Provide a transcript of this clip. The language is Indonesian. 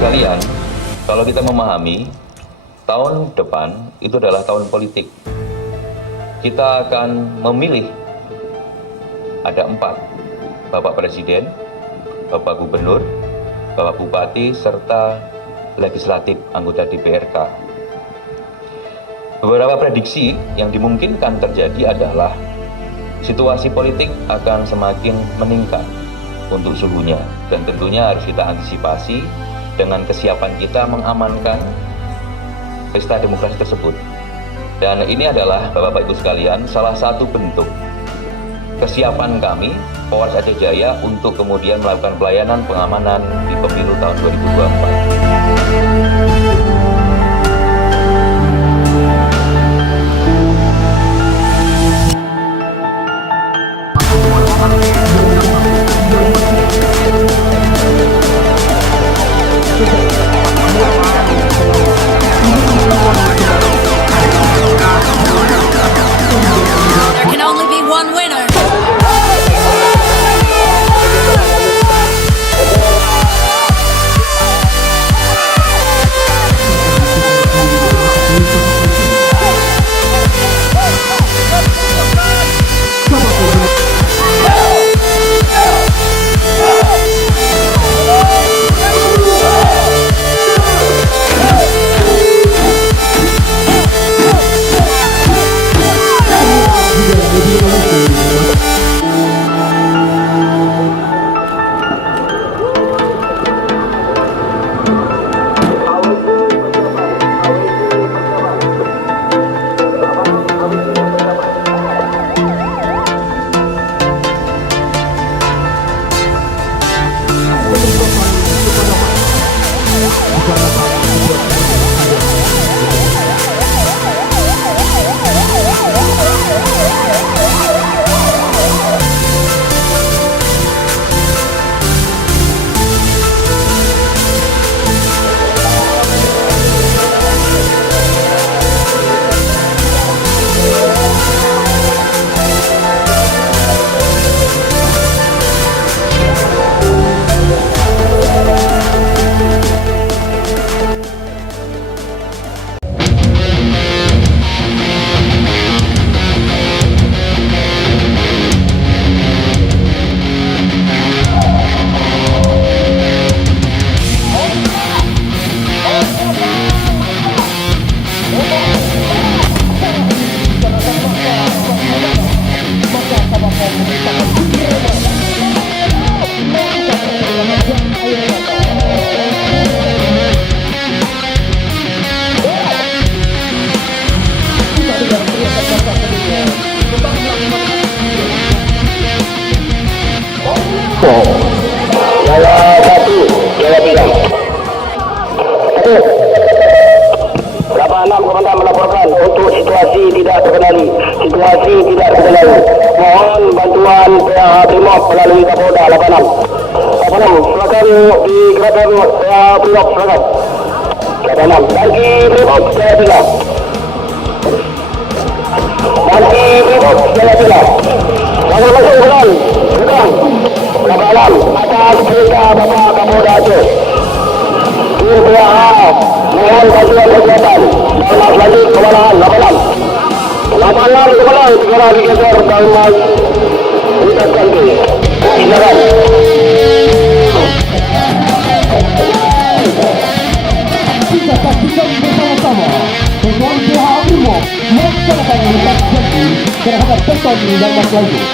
sekalian, kalau kita memahami tahun depan itu adalah tahun politik. Kita akan memilih ada 4, Bapak Presiden, Bapak Gubernur, Bapak Bupati, serta legislatif anggota DPRK. Beberapa prediksi yang dimungkinkan terjadi adalah situasi politik akan semakin meningkat untuk suhunya, dan tentunya harus kita antisipasi dengan kesiapan kita mengamankan pesta demokrasi tersebut. Dan ini adalah Bapak Ibu sekalian salah satu bentuk kesiapan kami Polres Aceh Jaya untuk kemudian melakukan pelayanan pengamanan di pemilu tahun 2024. There can only be one winner. Jawa 1, Jawa 3. 86 komandan melaporkan untuk situasi tidak terkendali. Mohon bantuan PH Brimob melalui Kapolda 86. 86, silakan digerakkan PH Brimob, silakan. 86, bagi Brimob Jawa 3. Bagi Brimob Jawa 3. Langsung bukan. 86, atas perintah Bapak Kapolda Aceh. Tim PH mohon bantuan kesehatan. Dalam lanjut kewalahan 86 kepala segera digeser dan lintas ganti. Silakan. Kita saksikan bersama-sama dengan PH Brimob melaksanakan lintas ganti terhadap personil dan masyarakat.